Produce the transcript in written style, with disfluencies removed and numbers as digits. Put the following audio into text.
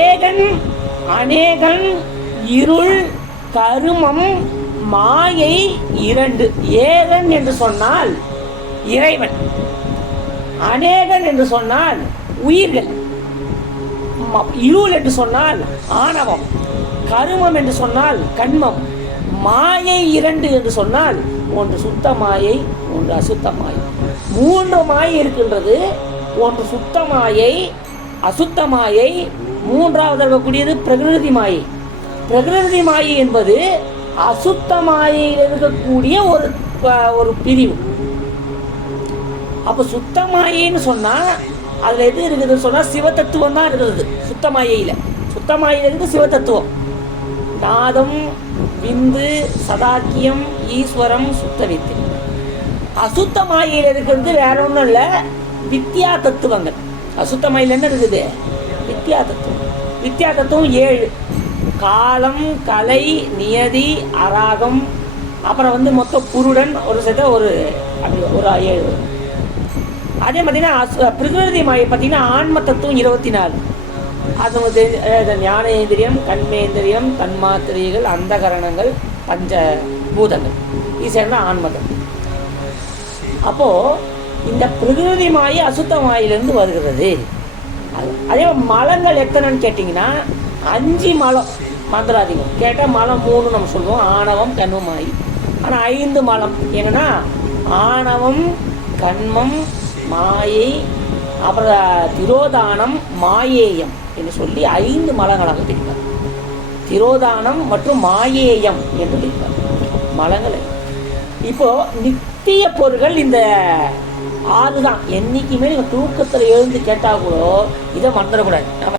ஏகன் அநேகன் இருள் கருமம் மாயை இரண்டு. ஏகன் என்று சொன்னால் இறைவன், அநேகன் என்று சொன்னால் உயிர்கள், இருள் என்று சொன்னால் ஆணவம், கருமம் என்று சொன்னால் கண்மம், மாயை இரண்டு என்று சொன்னால் ஒன்று சுத்த மாயை, ஒன்று அசுத்த மாயை. மூன்று மாயை இருக்கின்றது. ஒன்று சுத்த மாயை, அசுத்த மாயை, மூன்றாவது இருக்கக்கூடியது பிரகிருதி மாயை. பிரகிருதி மாயை என்பது அசுத்த மாயையில் இருக்கக்கூடிய ஒரு பிரிவு. அப்போ சுத்த மாயைன்னு சொன்னால் அதில் எது இருக்குதுன்னு சொன்னால் சிவத்தத்துவம் தான் இருக்குது. சுத்த மாயையில், சுத்த மாயையில் இருக்குது சிவத்தத்துவம். நாதம், விந்து, சதாக்கியம், ஈஸ்வரம், சுத்த வித்து. அசுத்த மாயையில் இருக்கிறது வேற ஒன்றும் இல்லை, வித்யா தத்துவங்கள். அசுத்த மாயில் என்ன இருக்குது? வித்யா தத்துவம். வித்யா தத்துவம் 7: காலம், கலை, நியதி, அராகம், அப்புறம் மொத்தம் புருடன் ஒரு சேர்த்த ஒரு அப்படி ஒரு 7. அதே பார்த்தீங்கன்னா பிரகிருதி மாயை பார்த்தீங்கன்னா ஆன்ம தத்துவம் 24. அது ஞானேந்திரியம், கண்மேந்திரியம், தன்மாத்திரைகள், அந்தகரணங்கள், பஞ்ச பூதங்கள், இது சேர்ந்த ஆன்மதம். அப்போது இந்த பிரகிருதி மாயை அசுத்த மாயிலிருந்து வருகிறது. அதே மலங்கள் எத்தனைன்னு கேட்டிங்கன்னா 5 மலம். மந்திராதிகம் கேட்டால் மலம் 3 நம்ம சொல்லுவோம், ஆணவம், கண்மம், மாயை. ஆனால் 5 மலம் என்னென்னா ஆணவம், கண்மம், மாயை, அப்புறம் திரோதானம், மாயேயம் என்று சொல்லி 5 மலங்களாக பிரிப்பார். திரோதானம் மற்றும் மாயேயம் என்று பிரிப்பார் மலங்களை. இப்போது நித்திய பொருள்கள் இந்த 6 தான். என்றைக்குமே நீங்கள் தூக்கத்தில் எழுந்து கேட்டால் கூட இதை மறந்துடக்கூடாது.